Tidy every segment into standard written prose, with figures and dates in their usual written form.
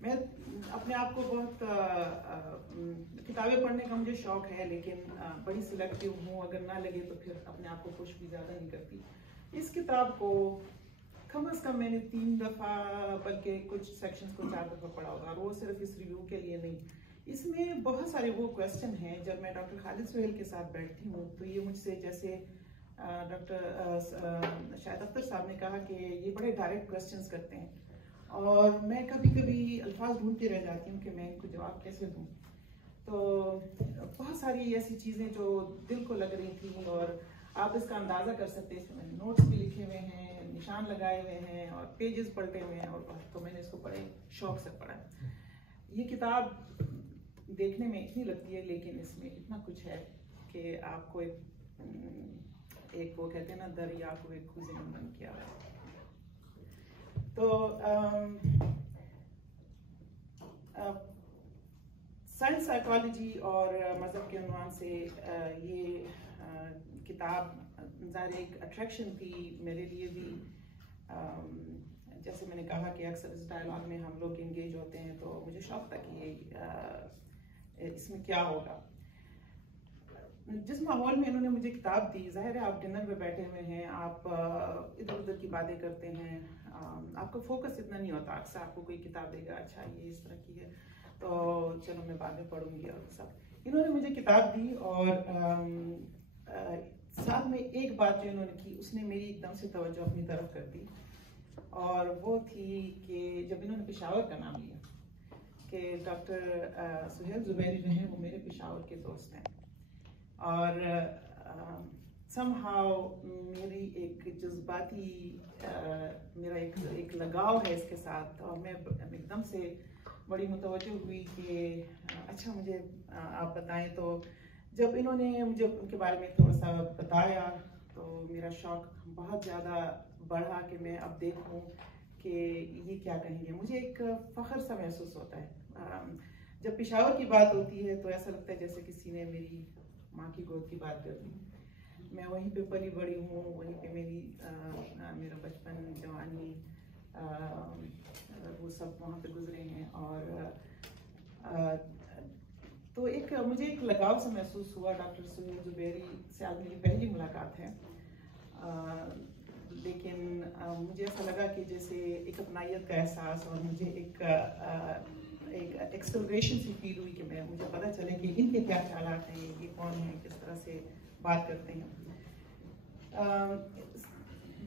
میں اپنے آپ کو بہت کتابیں پڑھنے کا مجھے شوق ہے، لیکن بڑی سلیکٹیو ہوں، اگر نہ لگے تو پھر اپنے آپ کو پش بھی زیادہ نہیں کرتی. اس کتاب کو کم از کم میں نے 3 دفعہ بلکہ کچھ سیکشنز کو 4 دفعہ پڑھا ہوگا، اور وہ صرف اس ریویو کے لیے نہیں. اس میں بہت سارے وہ کویسچن ہیں جب میں ڈاکٹر خالد سہیل کے ساتھ بیٹھتی ہوں تو یہ مجھ سے، جیسے ڈاکٹر شاہد اختر صاحب نے کہا کہ یہ بڑے ڈائریکٹ کویسچنز کرتے ہیں، اور میں کبھی کبھی الفاظ ڈھونڈتی رہ جاتی ہوں کہ میں ان کو جواب کیسے دوں. تو بہت ساری ایسی چیزیں جو دل کو لگ رہی تھیں، اور آپ اس کا اندازہ کر سکتے ہیں، اس میں میں نے نوٹس بھی لکھے ہوئے ہیں، نشان لگائے ہوئے ہیں، اور پیجز پلٹے ہوئے ہیں، اور تو میں نے اس کو بڑے شوق سے پڑھا. یہ کتاب دیکھنے میں اتنی لگتی ہے، لیکن اس میں اتنا کچھ ہے کہ آپ کو ایک وہ کہتے ہیں نا، دریا کو ایک کھوزے میں بند کیا ہے. تو سائنس، سائیکالوجی اور مذہب کے عنوان سے یہ کتاب ظاہر ایک اٹریکشن تھی میرے لیے بھی. جیسے میں نے کہا کہ اکثر اس ڈائلاگ میں ہم لوگ انگیج ہوتے ہیں، تو مجھے شوق تھا کہ اس میں کیا ہوگا. جس ماحول میں انہوں نے مجھے کتاب دی، ظاہر ہے آپ ڈنر پہ بیٹھے ہوئے ہیں، آپ ادھر ادھر کی باتیں کرتے ہیں، آپ کا فوکس اتنا نہیں ہوتا. اکثر آپ کو کوئی کتاب دے گا، اچھا یہ اس طرح کی ہے تو چلو میں بعد میں پڑھوں گی، اور سب. انہوں نے مجھے کتاب دی، اور ساتھ میں ایک بات جو انہوں نے کی، اس نے میری ایک دم سے توجہ اپنی طرف کر دی، اور وہ تھی کہ جب انہوں نے پشاور کا نام لیا کہ ڈاکٹر سہیل زبیری جو ہیں وہ میرے پشاور کے دوست ہیں، اور سم ہاؤ میری ایک جذباتی میرا ایک لگاؤ ہے اس کے ساتھ، اور میں ایک دم سے بڑی متوجہ ہوئی کہ اچھا مجھے آپ بتائیں. تو جب انہوں نے مجھے ان کے بارے میں تھوڑا سا بتایا تو میرا شوق بہت زیادہ بڑھا کہ میں اب دیکھوں کہ یہ کیا کہیں گے. مجھے ایک فخر سا محسوس ہوتا ہے جب پشاور کی بات ہوتی ہے، تو ایسا لگتا ہے جیسے کسی نے میری ماں کی گود کی بات کر دی. میں وہیں پہ پلی بڑی ہوں، وہیں پہ میرا بچپن، جوانی، وہ سب وہاں پہ گزرے ہیں. اور تو مجھے ایک لگاؤ سے محسوس ہوا. ڈاکٹر سہیل زبیری سے آج میری پہلی ملاقات ہے، لیکن مجھے ایسا لگا کہ جیسے ایک اپنائیت کا احساس، اور مجھے ایک ایکسپلوریشن سی فیل ہوئی کہ مجھے پتہ چلے کہ ان کے کیا خیالات ہیں، یہ کون ہیں، کس طرح سے بات کرتے ہیں.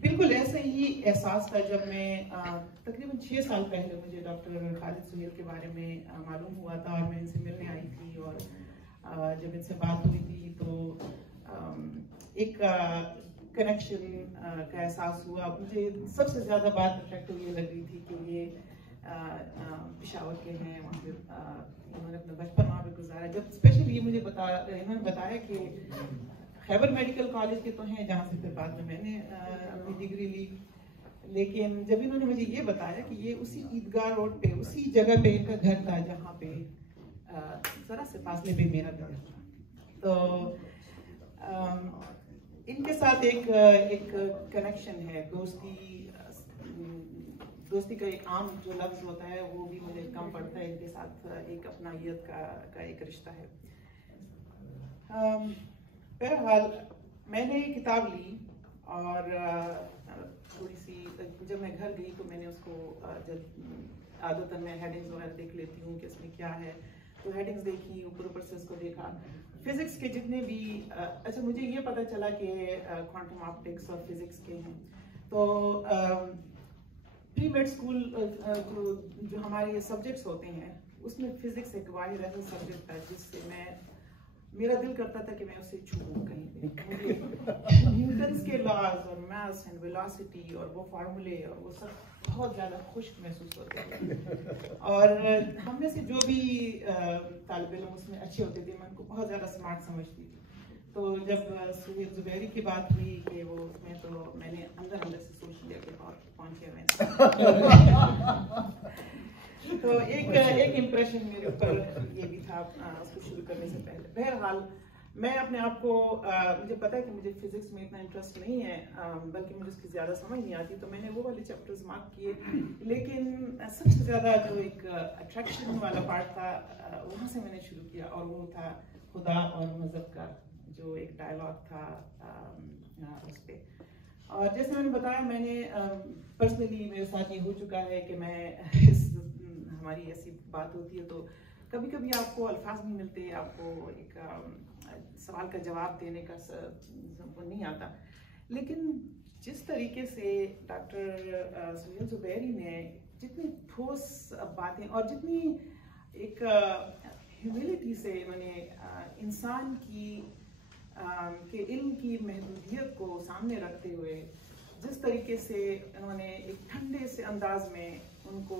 بالکل ایسا ہی احساس تھا جب میں تقریباً 6 سال پہلے مجھے ڈاکٹر خالد سہیل کے بارے میں معلوم ہوا تھا، اور میں ان سے ملنے آئی تھی، اور جب ان سے بات ہوئی تھی تو ایک کنیکشن کا احساس ہوا. مجھے سب سے زیادہ بات اٹریکٹیو یہ لگ رہی تھی کہ یہ پشاور کے ہیں، وہاں پہ انہوں نے اپنا بچپن وہاں پہ گزارا. جب اسپیشلی یہ مجھے انہوں نے بتایا کہ خیبر میڈیکل کالج کے تو ہیں، جہاں سے پھر بعد میں نے اپنی ڈگری لی، لیکن جب انہوں نے مجھے یہ بتایا کہ یہ اسی عیدگاہ روڈ پہ، اسی جگہ پہ ان کا گھر تھا جہاں پہ ذرا سے فاصلے پہ میرا گھر تھا، تو ان کے ساتھ ایک کنیکشن ہے. دوستی کا ایک عام جو لفظ ہوتا ہے وہ بھی مجھے کم پڑتا ہے، ان کے ساتھ ایک اپنائیت کا ایک رشتہ ہے. بہرحال میں نے یہ کتاب لی، اور تھوڑی سی جب میں گھر گئی تو میں نے اس کو عادتاً میں ہیڈنگز وغیرہ دیکھ لیتی ہوں کہ اس میں کیا ہے، تو ہیڈنگز دیکھی، اوپر سے اس کو دیکھا. فزکس کے جتنے بھی اچھا مجھے یہ پتہ چلا کہ کوانٹم آپٹکس اور فزکس کے ہیں. تو پری میڈ اسکول جو ہمارے سبجیکٹس ہوتے ہیں اس میں فزکس ایک واحد ایسا سبجیکٹ ہے جس سے میرا دل کرتا تھا کہ میں اسے چھوؤں کہیں پہ. نیوٹنس کے لاز اور میس اینڈ ویلاسٹی اور وہ فارمولے اور وہ سب بہت زیادہ خشک محسوس ہوتے تھے، اور ہم میں سے جو بھی طالب علم اس میں اچھے ہوتے تھے میں ان کو بہت زیادہ اسمارٹ سمجھتی تھی. تو جب سہیل زبیری کی بات ہوئی کہ وہ اس میں، تو میں نے اندر سے سوچ لیا کہ بہت پہنچے میں. تو ایک امپریشن میرے اوپر یہ بھی تھا اس کو شروع کرنے سے پہلے. بہرحال میں اپنے آپ کو مجھے پتا ہے کہ مجھے فزکس میں اتنا انٹرسٹ نہیں ہے، بلکہ مجھے اس کی زیادہ سمجھ نہیں آتی، تو میں نے وہ والے چیپٹرز مارک کیے، لیکن سب سے زیادہ جو ایک اٹریکشن والا پارٹ تھا وہاں سے میں نے شروع کیا، اور وہ تھا خدا اور مذہب کا جو ایک ڈائلاگ تھا اس پہ. اور جیسے میں نے بتایا، میں نے پرسنلی میرے ساتھ یہ ہو چکا ہے کہ میں ہماری ایسی بات ہوتی ہے تو کبھی کبھی آپ کو الفاظ نہیں ملتے، آپ کو ایک سوال کا جواب دینے کا نہیں آتا، لیکن جس طریقے سے ڈاکٹر سہیل زبیری نے جتنی ٹھوس باتیں اور جتنی ایک ہیوملٹی سے انہوں نے انسان کے علم کی محدودیت کو سامنے رکھتے ہوئے جس طریقے سے انہوں نے ایک ٹھنڈے سے انداز میں ان کو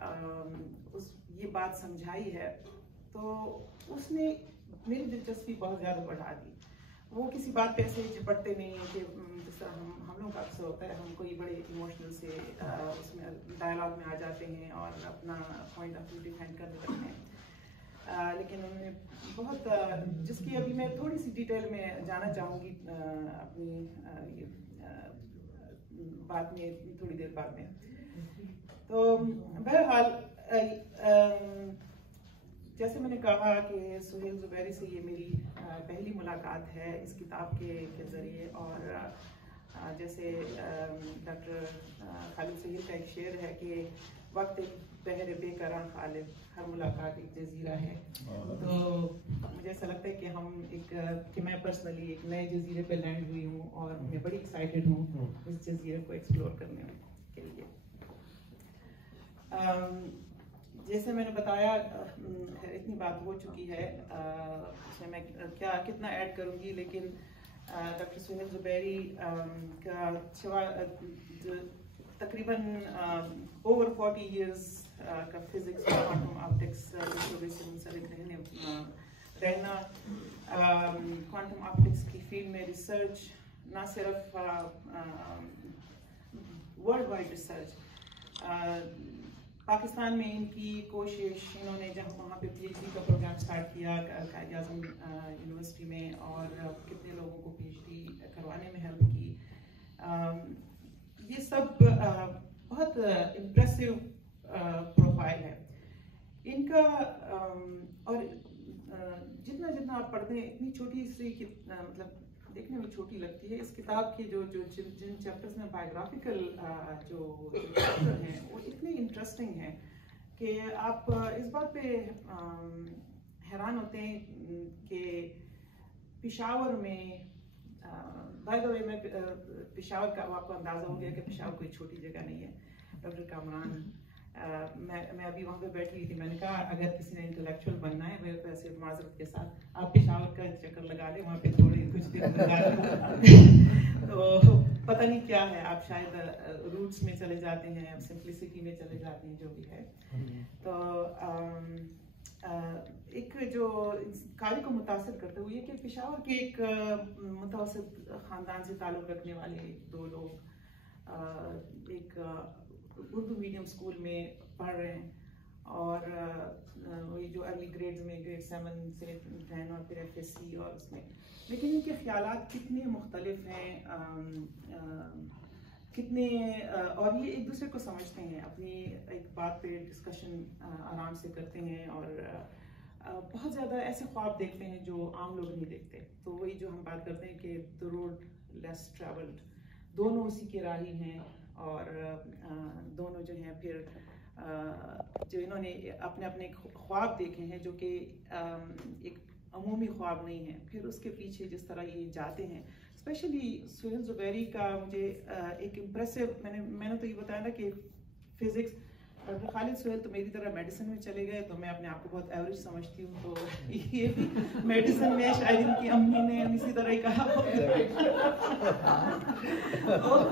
یہ بات سمجھائی ہے، تو اس نے میری دلچسپی بہت زیادہ بڑھا دی. وہ کسی بات پہ ایسے جھپٹتے نہیں ہیں کہ جس طرح ہم لوگوں کا اکثر ہوتا ہے، ہم کوئی بڑے ایموشنل سے اس میں ڈائلاگ میں آ جاتے ہیں اور اپنا پوائنٹ آف ویو ڈیفینڈ کرنے لگتے ہیں. لیکن انہوں نے بہت، جس کی ابھی میں تھوڑی سی ڈیٹیل میں جانا چاہوں گی اپنی بات میں تھوڑی دیر بعد میں. تو بہرحال جیسے میں نے کہا کہ سہیل زبیری سے یہ میری پہلی ملاقات ہے اس کتاب کے ذریعے، اور جیسے ڈاکٹر خالد سہیل کا ایک شعر ہے کہ وقت ایک بحر بے قرار خالد، ہر ملاقات ایک جزیرہ ہے. تو مجھے ایسا لگتا ہے کہ میں پرسنلی ایک نئے جزیرے پہ لینڈ ہوئی ہوں، اور میں بڑی ایکسائٹیڈ ہوں اس جزیرے کو ایکسپلور کرنے کے لیے. جیسے میں نے بتایا، اتنی بات ہو چکی ہے، اس میں میں کتنا ایڈ کروں گی، لیکن ڈاکٹر سہیل زبیری کا تقریباً اوور 40 ایئرس کا فزکس، کوانٹم آپٹکس رہنا، کوانٹم آپٹکس کی فیلڈ میں ریسرچ، نہ صرف ورلڈ وائڈ ریسرچ، پاکستان میں ان کی کوشش، انہوں نے جب وہاں پہ پی ایچ ڈی کا پروگرام سٹارٹ کیا قائد اعظم یونیورسٹی میں، اور کتنے لوگوں کو پی ایچ ڈی کروانے میں ہیلپ کی. یہ سب بہت امپریسو پروفائل ہے ان کا. اور جتنا آپ پڑھتے ہیں اتنی چھوٹی سی مطلب دیکھنے میں چھوٹی لگتی ہے. اس کتاب کے جن چیپٹرز میں بایوگرافیکل جو چیپٹر ہیں وہ اتنے انٹرسٹنگ ہیں کہ آپ اس بات پہ حیران ہوتے ہیں کہ پشاور میں، بائی دا وے میں پشاور کا آپ کو اندازہ ہو گیا کہ پشاور کوئی چھوٹی جگہ نہیں ہے. ڈاکٹر کامران، میں ابھی وہاں پہ بیٹھی ہوئی تھی، میں نے کہا اگر کسی نے انٹلیکچوئل بننا ہے ویسے معذرت کے ساتھ آپ پشاور کا چکر لگا لیں، وہاں پہ تھوڑی کچھ دن گزار لیں تو پتہ نہیں کیا ہے، آپ شاید روٹس میں چلے جاتے ہیں، سمپلسٹی میں چلے جاتے ہیں، جو بھی ہے. تو ایک جو قاری کو متاثر کرتے ہوئے کہ پشاور کے ایک متوسط خاندان سے تعلق رکھنے والے دو لوگ ایک اردو میڈیم اسکول میں پڑھ رہے ہیں، اور وہی جو ارلی گریڈز میں گریڈ 7 سے 10 اور پھر ایف ایس سی، اور اس میں لیکن ان کے خیالات کتنے مختلف ہیں، کتنے اور یہ ایک دوسرے کو سمجھتے ہیں، اپنی ایک بات پہ ڈسکشن آرام سے کرتے ہیں، اور بہت زیادہ ایسے خواب دیکھتے ہیں جو عام لوگ نہیں دیکھتے. تو وہی جو ہم بات کرتے ہیں کہ the road less traveled، دونوں اسی کے راہی ہیں، اور دونوں جو ہیں پھر جو انہوں نے اپنے اپنے خواب دیکھے ہیں جو کہ ایک عمومی خواب نہیں ہے، پھر اس کے پیچھے جس طرح یہ جاتے ہیں. اسپیشلی سہیل زبیری کا مجھے ایک امپریسو، میں نے تو یہ بتایا نا کہ فزکس، ڈاکٹر خالد سہیل تو میری طرح میڈیسن میں چلے گئے، تو میں اپنے آپ کو بہت ایوریج سمجھتی ہوں، تو یہ بھی میڈیسن میں شاید ان کی امی نے اسی طرح ہی کہا.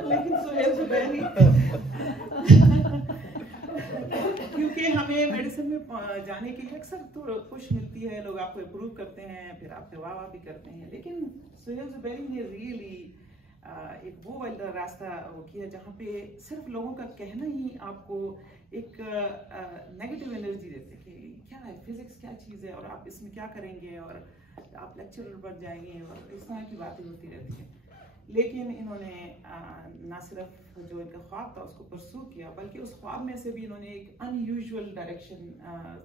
لیکن سہیل زبیری کیونکہ ہمیں میڈیسن میں جانے کے لیے اکثر تو پش ملتی ہے، لوگ آپ کو اپروو کرتے ہیں، پھر آپ کو واہ بھی کرتے ہیں، لیکن سہیل زبیری نے ریئلی ایک وہ والا راستہ وہ کیا جہاں پہ صرف لوگوں کا کہنا ہی آپ کو ایک نیگیٹو انرجی دیتے کہ کیا ہے فزکس، کیا چیز ہے، اور آپ اس میں کیا کریں گے، اور آپ لیکچرر بن جائیں گے اور اس طرح کی باتیں ہوتی رہتی ہیں. لیکن انہوں نے نہ صرف جو ان کا خواب تھا اس کو پرسو کیا بلکہ اس خواب میں سے بھی انہوں نے ایک ان یوزول ڈائریکشن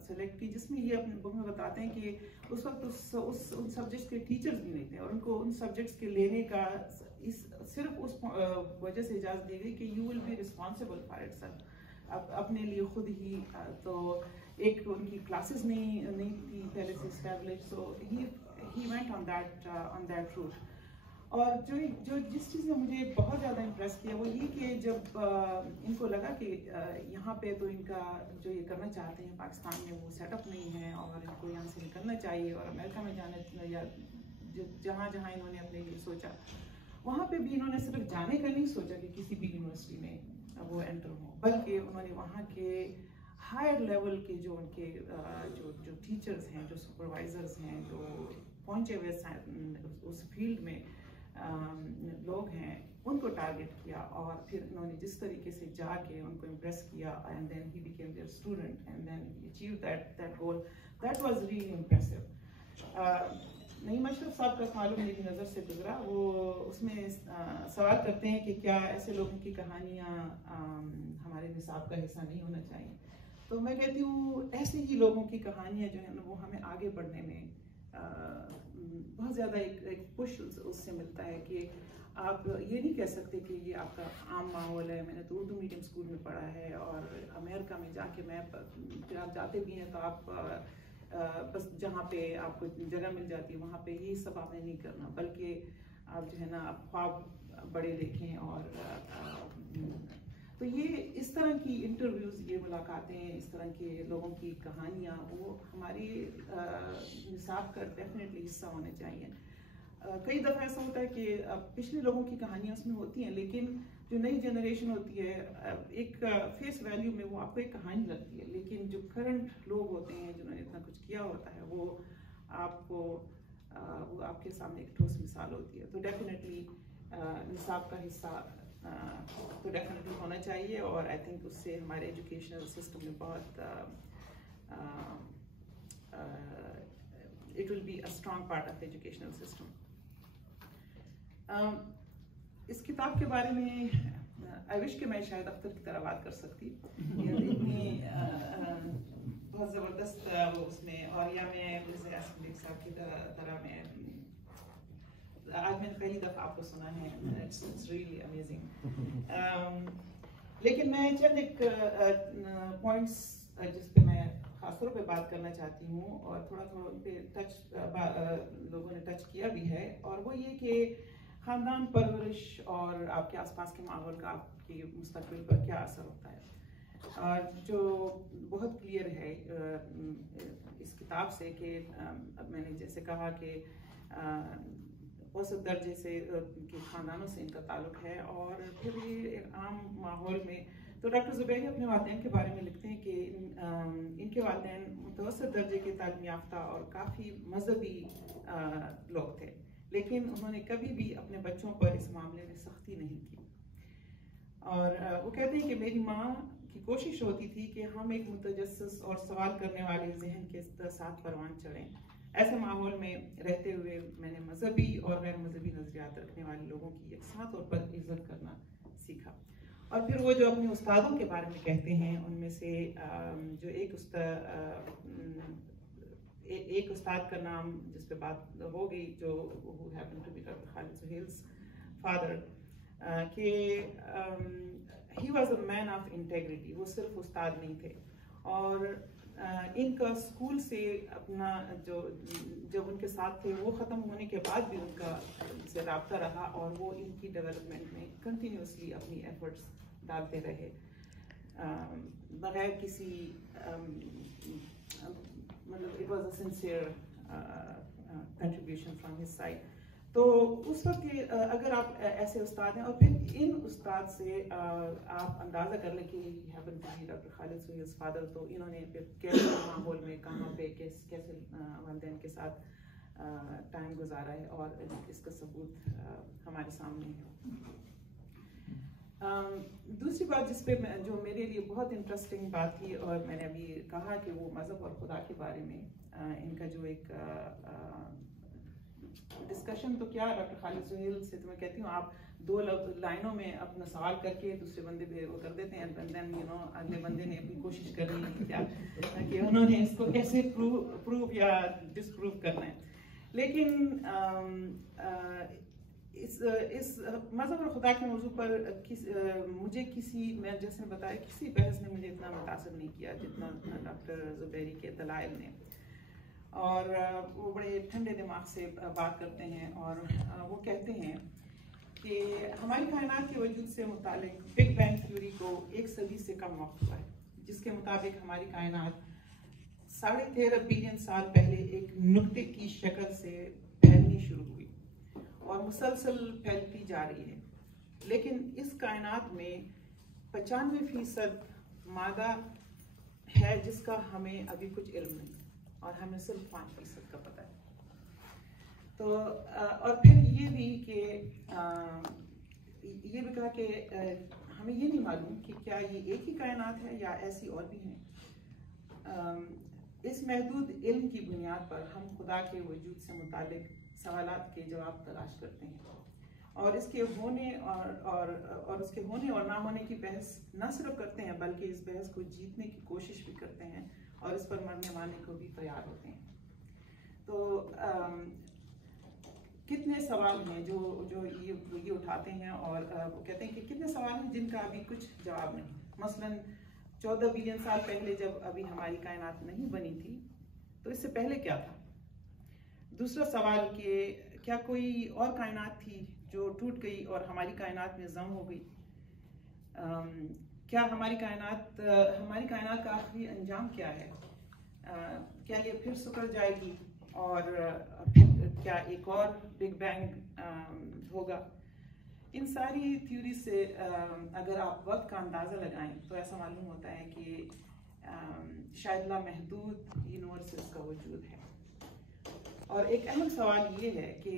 سلیکٹ کی جس میں یہ اپنے بک میں بتاتے ہیں کہ اس وقت ان سبجیکٹس کے ٹیچرز بھی نہیں تھے اور ان کو ان سبجیکٹس کے لینے کا صرف اس وجہ سے اجازت دی گئی کہ you will be responsible for itself, اپنے لیے خود ہی. تو ایک ان کی کلاسز نہیں تھی پہلے سے establish, so he went on that route. اور جو جس چیز نے مجھے بہت زیادہ امپریس کیا وہ یہ کہ جب ان کو لگا کہ یہاں پہ تو ان کا جو یہ کرنا چاہتے ہیں پاکستان میں وہ سیٹ اپ نہیں ہے اور ان کو یہاں سے نکلنا چاہیے اور امریکہ میں جانا، یا جہاں انہوں نے اپنے لیے سوچا وہاں پہ بھی انہوں نے صرف جانے کا نہیں سوچا کہ کسی بھی یونیورسٹی میں وہ انٹر ہوں، بلکہ انہوں نے وہاں کے ہائر لیول کے جو ان کے جو ٹیچرز ہیں، جو سپروائزرز ہیں، جو پہنچے ہوئے اس فیلڈ میں لوگ ہیں، ان کو ٹارگٹ کیا اور پھر انہوں نے جس طریقے سے جا کے ان کو امپریس کیا اینڈ دین ہی became their student and then ہی achieve that goal. That was really impressive. Naeem Ashraf sahab کا معلوم میری نظر سے گزرا، وہ اس میں سوال کرتے ہیں کہ کیا ایسے لوگوں کی کہانیاں ہمارے نصاب کا حصہ نہیں ہونا چاہیے. تو میں کہتی ہوں ایسے ہی لوگوں کی کہانیاں جو ہیں وہ ہمیں آگے بڑھنے میں بہت زیادہ ایک پش اس سے ملتا ہے کہ آپ یہ نہیں کہہ سکتے کہ یہ آپ کا عام ماحول ہے. میں نے تو اردو میڈیم اسکول میں پڑھا ہے اور امریکہ میں جا کے پھر آپ جاتے بھی ہیں تو آپ بس جہاں پہ آپ کو جگہ مل جاتی ہے وہاں پہ یہ سب آپ نے نہیں کرنا، بلکہ آپ جو ہے نا آپ خواب بڑے دیکھیں. اور تو یہ اس طرح کی انٹرویوز، یہ ملاقاتیں، اس طرح کے لوگوں کی کہانیاں وہ ہماری نصاب کا ڈیفینیٹلی حصہ ہونے چاہیے. کئی دفعہ ایسا ہوتا ہے کہ پچھلے لوگوں کی کہانیاں اس میں ہوتی ہیں لیکن جو نئی جنریشن ہوتی ہے ایک فیس ویلیو میں وہ آپ کو ایک کہانی لگتی ہے، لیکن جو کرنٹ لوگ ہوتے ہیں جنہوں نے اتنا کچھ کیا ہوتا ہے وہ آپ کے سامنے ایک ٹھوس مثال ہوتی ہے. تو ڈیفینیٹلی نصاب کا حصہ تو ڈیفینیٹلی ہونا چاہیے اور آئی تھنک اس سے ہمارے ایجوکیشنل سسٹم میں بہت it will be a strong part of the educational system. اس کتاب کے بارے میں I wish کہ میں شاید اختر کی طرح بات کر سکتی، اتنی بہت زبردست وہ اس میں، اور یا میں اسمبلی صاحب کی طرح میں آج میں نے پہلی دفعہ آپ کو سنا ہے. It's really amazing. لیکن میں چند ایک پوائنٹس جس پہ میں خاص طور پہ بات کرنا چاہتی ہوں اور تھوڑا ان پہ لوگوں نے ٹچ کیا بھی ہے، اور وہ یہ کہ خاندان پرورش اور آپ کے آس پاس کے ماحول کا آپ کی مستقبل پر کیا اثر ہوتا ہے. اور جو بہت کلیئر ہے اس کتاب سے کہ اب میں نے جیسے کہا کہ اوسط درجے سے کے خاندانوں سے ان کا تعلق ہے، اور پھر یہ عام ماحول میں. تو ڈاکٹر زبیری اپنے والدین کے بارے میں لکھتے ہیں کہ ان کے والدین متوسط درجے کے تعلیم یافتہ اور کافی مذہبی لوگ تھے، لیکن انہوں نے کبھی بھی اپنے بچوں پر اس معاملے میں سختی نہیں کی. اور وہ کہتے ہیں کہ میری ماں کی کوشش ہوتی تھی کہ ہم ایک متجسس اور سوال کرنے والے ذہن کے ساتھ پروان چڑھیں. ایسے ماحول میں رہتے ہوئے میں نے مذہبی اور غیر مذہبی نظریات رکھنے والے لوگوں کی یکساں طور پر عزت کرنا سیکھا. اور پھر وہ جو اپنے استادوں کے بارے میں کہتے ہیں ان میں سے جو ایک استاد کا نام جس پہ بات ہو گئی جو happened to be doctor Khalid سہیل's father، کہ he was a man of integrity. وہ صرف استاد نہیں تھے، اور ان کا اسکول سے اپنا جب ان کے ساتھ تھے وہ ختم ہونے کے بعد بھی ان کا سے رابطہ رہا، اور وہ ان کی ڈیولپمنٹ میں کنٹینیوسلی اپنی ایفرٹس ڈالتے رہے بغیر کسی مطلب it was a sincere contribution from his side. تو اس وقت اگر آپ ایسے استاد ہیں اور پھر ان استاد سے آپ اندازہ کر لیں کہ ڈاکٹر خالد سہیل's father، تو انہوں نے پھر کیسے ماحول میں کہاں پہ کیسے والدین کے ساتھ ٹائم گزارا ہے، اور اس کا ثبوت ہمارے سامنے ہے. دوسری بات جس پہ جو میرے لیے بہت انٹرسٹنگ بات تھی، اور میں نے ابھی کہا کہ وہ مذہب اور خدا کے بارے میں ان کا جو ایک ڈسکشن تو کیا ڈاکٹر خالد سہیل سے تو میں کہتی ہوں آپ 2 لائنوں میں اپنا سوال کر کے دوسرے بندے پہ وہ کر دیتے ہیں، اگلے بندے نے اپنی کوشش کرنی ہے کیا کہ انہوں نے اس کو کیسے پروو یا ڈس پروو کرنا ہے. لیکن اس مذہب اور خدا کے موضوع پر مجھے میں جیسے بتایا کسی بحث نے مجھے اتنا متاثر نہیں کیا جتنا ڈاکٹر زبیری کے دلائل نے. اور وہ بڑے ٹھنڈے دماغ سے بات کرتے ہیں اور وہ کہتے ہیں کہ ہماری کائنات کے وجود سے متعلق بگ بینگ تھیوری کو 1 صدی سے کم وقت ہوا ہے، جس کے مطابق ہماری کائنات 13.5 بلین سال پہلے ایک نقطے کی شکل سے پھیلنی شروع ہوئی اور مسلسل پھیلتی جا رہی ہے. لیکن اس کائنات میں 95% مادہ ہے جس کا ہمیں ابھی کچھ علم نہیں اور ہمیں صرف 5% کا پتہ ہے. تو اور پھر یہ بھی کہا کہ ہمیں یہ نہیں معلوم کہ کیا یہ ایک ہی کائنات ہے یا ایسی اور بھی ہیں. اس محدود علم کی بنیاد پر ہم خدا کے وجود سے متعلق سوالات کے جواب تلاش کرتے ہیں اور اس کے ہونے اور اس کے ہونے اور نہ ہونے کی بحث نہ صرف کرتے ہیں بلکہ اس بحث کو جیتنے کی کوشش بھی کرتے ہیں اور اس پر مرنے مارنے کو بھی تیار ہوتے ہیں. تو کتنے سوال ہیں جو یہ اٹھاتے ہیں اور وہ کہتے ہیں کہ کتنے سوال ہیں جن کا ابھی کچھ جواب نہیں. مثلاً 14 بلین سال پہلے جب ابھی ہماری کائنات نہیں بنی تھی تو اس سے پہلے کیا تھا. دوسرا سوال کہ کیا کوئی اور کائنات تھی جو ٹوٹ گئی اور ہماری کائنات میں ضم ہو گئی. کیا ہماری کائنات کا آخری انجام کیا ہے. کیا یہ پھر سکڑ جائے گی اور کیا ایک اور بگ بینگ ہوگا. ان ساری تھیوری سے اگر آپ وقت کا اندازہ لگائیں تو ایسا معلوم ہوتا ہے کہ شاید لامحدود یونیورسز کا وجود ہے. اور ایک اہم سوال یہ ہے کہ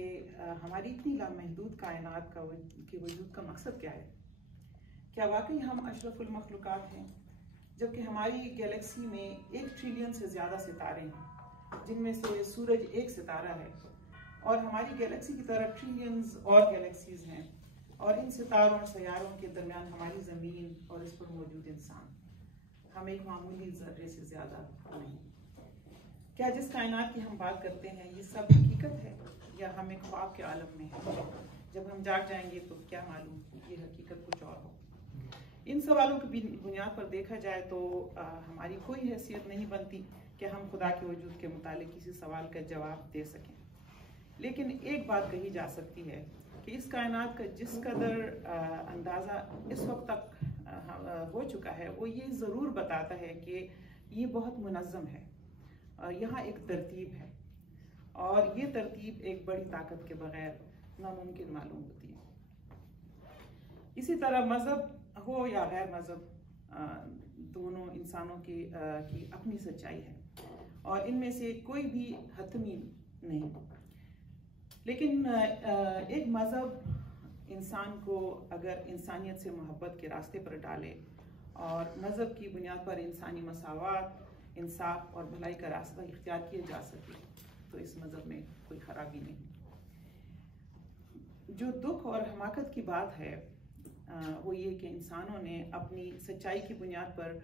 ہماری اتنی لامحدود کائنات کے وجود کا مقصد کیا ہے. کیا واقعی ہم اشرف المخلوقات ہیں جبکہ ہماری گیلیکسی میں 1 ٹریلین سے زیادہ ستارے ہیں جن میں سے سورج ایک ستارہ ہے اور ہماری گیلیکسی کی طرح ٹریلینز اور گیلیکسیز ہیں اور ان ستاروں اور سیاروں کے درمیان ہماری زمین اور اس پر موجود انسان ہم ایک معمولی ذرے سے زیادہ نہیں. کیا جس کائنات کی ہم بات کرتے ہیں یہ سب حقیقت ہے یا ہم ایک خواب کے عالم میں ہیں. جب ہم جاگ جائیں گے تو کیا معلوم یہ حقیقت کچھ اور ہو. ان سوالوں کی بنیاد پر دیکھا جائے تو ہماری کوئی حیثیت نہیں بنتی کہ ہم خدا کے وجود کے متعلق کسی سوال کا جواب دے سکیں. لیکن ایک بات کہی جا سکتی ہے کہ اس کائنات کا جس قدر اندازہ اس وقت تک ہو چکا ہے وہ یہ ضرور بتاتا ہے کہ یہ بہت منظم ہے. یہاں ایک ترتیب ہے اور یہ ترتیب ایک بڑی طاقت کے بغیر ناممکن معلوم ہوتی ہے. اسی طرح مذہب ہو یا غیر مذہب دونوں انسانوں کی اپنی سچائی ہے اور ان میں سے کوئی بھی حتمی نہیں. لیکن ایک مذہب انسان کو اگر انسانیت سے محبت کے راستے پر ڈالے اور مذہب کی بنیاد پر انسانی مساوات، انصاف اور بھلائی کا راستہ اختیار کیا جا سکے تو اس مذہب میں کوئی خرابی نہیں. جو دکھ اور حماقت کی بات ہے وہ یہ کہ انسانوں نے اپنی سچائی کی بنیاد پر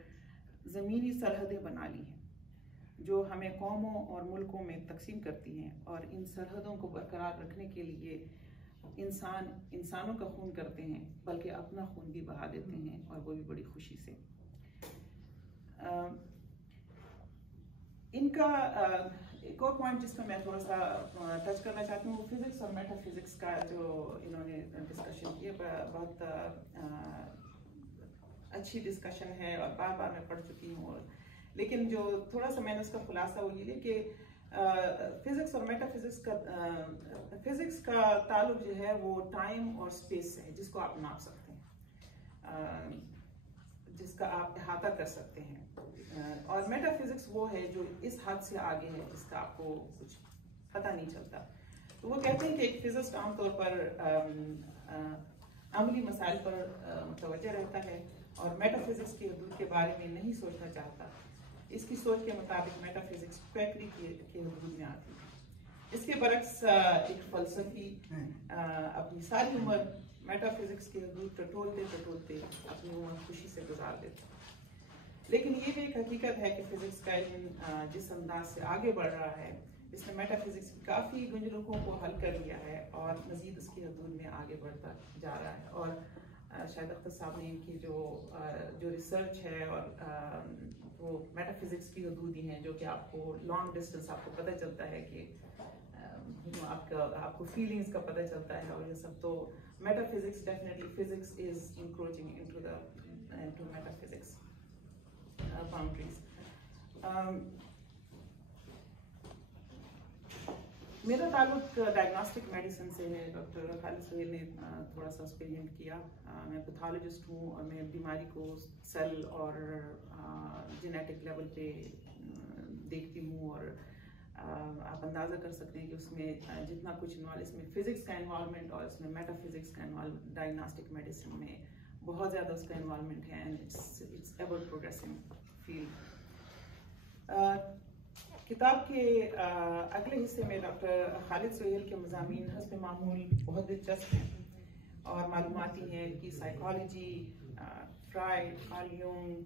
زمینی سرحدیں بنا لی ہیں جو ہمیں قوموں اور ملکوں میں تقسیم کرتی ہیں اور ان سرحدوں کو برقرار رکھنے کے لیے انسانوں کا خون کرتے ہیں بلکہ اپنا خون بھی بہا دیتے ہیں اور وہ بھی بڑی خوشی سے. ان کا ایک اور پوائنٹ جس پہ میں تھوڑا سا ٹچ کرنا چاہتی ہوں وہ فزکس اور میٹا فزکس کا جو انہوں نے ڈسکشن کی ہے. بہت اچھی ڈسکشن ہے اور بار بار میں پڑھ چکی ہوں لیکن جو تھوڑا سا میں نے اس کا خلاصہ وہ یہ کہ فزکس اور میٹا فزکس کا تعلق جو ہے وہ ٹائم اور اسپیس سے ہے جس کو آپ ناپ سکتے ہیں، جس کا آپ احاطہ کر سکتے ہیں. اور میٹا فزکس وہ ہے جو اس حد سے آگے ہے جس کا آپ کو کچھ پتہ نہیں چلتا. تو وہ کہتے ہیں کہ ایک فزسٹ عام طور پر عملی مسائل پر متوجہ رہتا ہے اور میٹا فزکس کی حدود کے بارے میں نہیں سوچنا چاہتا. اس کی سوچ کے مطابق میٹا فزکس کویکری کے حدود میں آتی ہے اس کے برعکس ایک فلسفی اپنی ساری عمر میٹا فزکس کے حدود ٹٹولتے اپنی عمر خوشی سے گزار دیتے. لیکن یہ بھی ایک حقیقت ہے کہ فزکس کا علم جس انداز سے آگے بڑھ رہا ہے اس نے میٹا فزکس کی کافی گنجلکوں کو حل کر لیا ہے اور مزید اس کی حدود میں آگے بڑھتا جا رہا ہے. اور شاید اختر صاحب نے ان کی جو ریسرچ ہے اور وہ میٹا فزکس کی حدود ہی ہیں جو کہ آپ کو لانگ ڈسٹینس آپ کو پتہ چلتا ہے کہ آپ کو فیلنگز کا پتہ چلتا ہے اور یہ سب. تو میٹا فزکس ڈیفینیٹلی فزکس از انکروچنگ انٹو میٹا فزکس باؤنڈریز. میرا تعلق ڈائگنوسٹک میڈیسن سے ہے. ڈاکٹر خالد سہیل نے تھوڑا سا اس پہ ہنٹ کیا. میں پیتھولوجسٹ ہوں اور میں بیماری کو سیل اور جینیٹک لیول پہ دیکھتی ہوں اور آپ اندازہ کر سکتے ہیں کہ اس میں جتنا کچھ انوالو اس میں فزکس کا انوالومنٹ اور اس میں میٹا فزکس کا انوالومنٹ ڈائگنوسٹک میڈیسن میں بہت زیادہ اس کا انوالومنٹ ہے and it's ever progressing field. کتاب کے اگلے حصے میں ڈاکٹر خالد سہیل کے مضامین حسب معمول بہت دلچسپ ہیں اور معلوماتی ہیں. ان کی سائیکالوجی، فرائڈ، کارل یونگ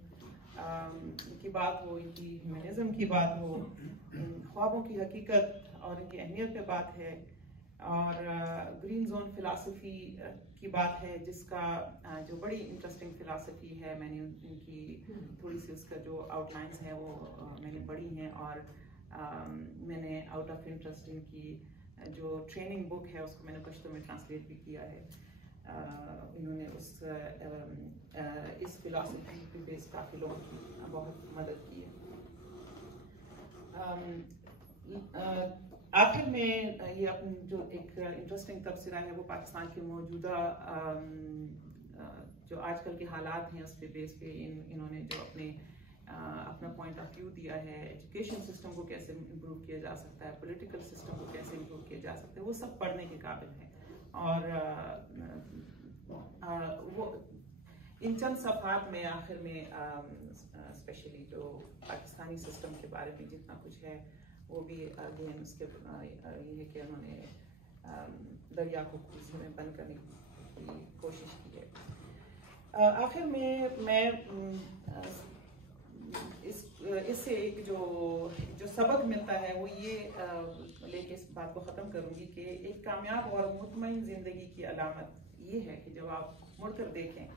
کی بات ہو، ان کی ہیومنزم کی بات ہو، خوابوں کی حقیقت اور ان کی اہمیت پہ بات ہے، اور گرین زون فلاسفی کی بات ہے جس کا جو بڑی انٹرسٹنگ فلاسفی ہے. میں نے ان کی تھوڑی سی اس کا جو آؤٹ لائنس ہیں وہ میں نے پڑھی ہیں اور میں نے آؤٹ آف انٹرسٹ ان کی جو ٹریننگ بک ہے اس کو میں نے پشتو میں ٹرانسلیٹ بھی کیا ہے. انہوں نے اس فلاسفی پہ بیس کافی لوگوں کی بہت مدد کی ہے. آخر میں یہ اپنی جو ایک انٹرسٹنگ تبصرہ ہے وہ پاکستان کے موجودہ جو آج کل کے حالات ہیں اس پہ بیس پہ انہوں نے جو اپنا پوائنٹ آف ویو دیا ہے. ایجوکیشن سسٹم کو کیسے امپروو کیا جا سکتا ہے، پولیٹیکل سسٹم کو کیسے امپروو کیا جا سکتا ہے، وہ سب پڑھنے کے قابل ہیں. اور وہ ان چند صفحات میں آخر میں اسپیشلی جو پاکستانی سسٹم کے بارے میں جتنا کچھ ہے وہ بھی اگین اس کے یہ ہے کہ انہوں نے دریا کو کوزے میں بند کرنے کی کوشش کی ہے. آخر میں اس سے ایک جو سبق ملتا ہے وہ یہ لے کے اس بات کو ختم کروں گی کہ ایک کامیاب اور مطمئن زندگی کی علامت یہ ہے کہ جب آپ مڑ کر دیکھیں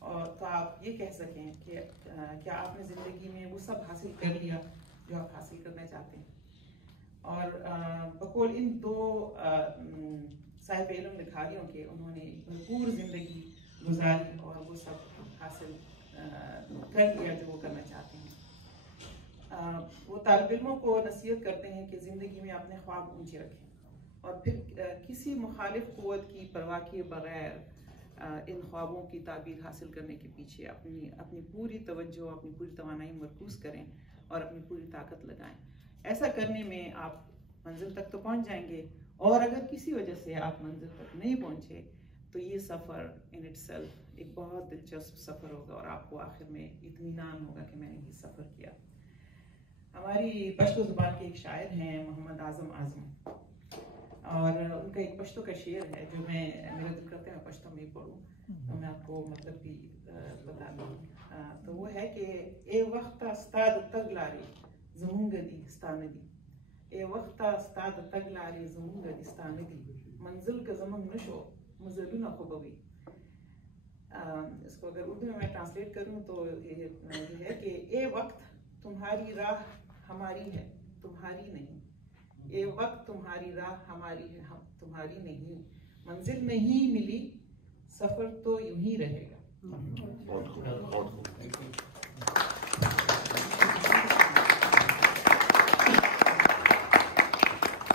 اور تو آپ یہ کہہ سکیں کہ کیا آپ نے زندگی میں وہ سب حاصل کر لیا جو آپ حاصل کرنا چاہتے ہیں. اور بقول ان دو صاحب علم لکھاریوں کے انہوں نے بھرپور زندگی گزاری اور وہ سب حاصل کر لیا جو وہ کرنا چاہتے ہیں. وہ طالب علموں کو نصیحت کرتے ہیں کہ زندگی میں اپنے خواب اونچے رکھیں اور پھر کسی مخالف قوت کی پرواہ کیے بغیر ان خوابوں کی تعبیر حاصل کرنے کے پیچھے اپنی پوری توجہ، اپنی پوری توانائی مرکوز کریں اور اپنی پوری طاقت لگائیں. ایسا کرنے میں آپ منزل تک تو پہنچ جائیں گے اور اگر کسی وجہ سے آپ منزل تک نہیں پہنچے تو یہ سفر ان اٹ سیلف ایک بہت دلچسپ سفر ہوگا اور آپ کو آخر میں اطمینان ہوگا کہ میں نے یہ سفر کیا. ہماری پشتو زبان کے ایک شاعر ہیں محمد اعظم اعظم اور ان کا ایک پشتو کا شعر ہے جو میرا دل کرتا ہے میں پشتو میں ہی پڑھوں تو میں آپ کو مطلب بھی بتا دوں. تو وہ ہے کہ اے وقت استاد تگلاری زمونگدی استاندی، اے وقت استاد تگلاری زمونگدی استاندی، منزل کا زمن نشو مزلون خوبوی. اس کو اگر اردو میں ٹرانسلیٹ کروں تو یہ ہے کہ اے وقت تمہاری راہ ہماری ہے تمہاری نہیں، اے وقت تمہاری راہ ہماری ہے تمہاری نہیں، منزل نہیں ملی سفر تو یوں ہی رہے گا.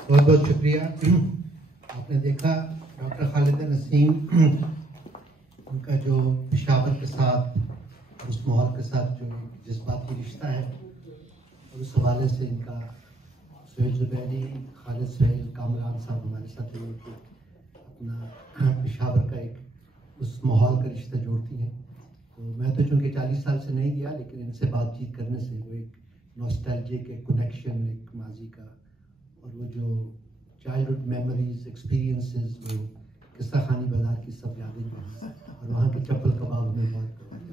بہت بہت شکریہ. آپ نے دیکھا ڈاکٹر خالد نسیم ان کا جو پشاور کے ساتھ اس ماحول کے ساتھ جو جذباتی رشتہ ہے اور اس حوالے سے ان کا سہیل زبیری، خالد سہیل، کامران صاحب ہمارے ساتھ مل کے اپنا پشاور کا ایک اس ماحول کا رشتہ جوڑتی ہیں. تو میں تو چونکہ 40 سال سے نہیں گیا لیکن ان سے بات چیت کرنے سے وہ ایک نوسٹیلجک ایک کنیکشن ایک ماضی کا اور وہ جو چائلڈ ہوڈ میموریز ایکسپیرینسز، وہ قصہ خانی بازار کی سب یادیں جو ہیں، اور وہاں کے چپل کباب میں بہت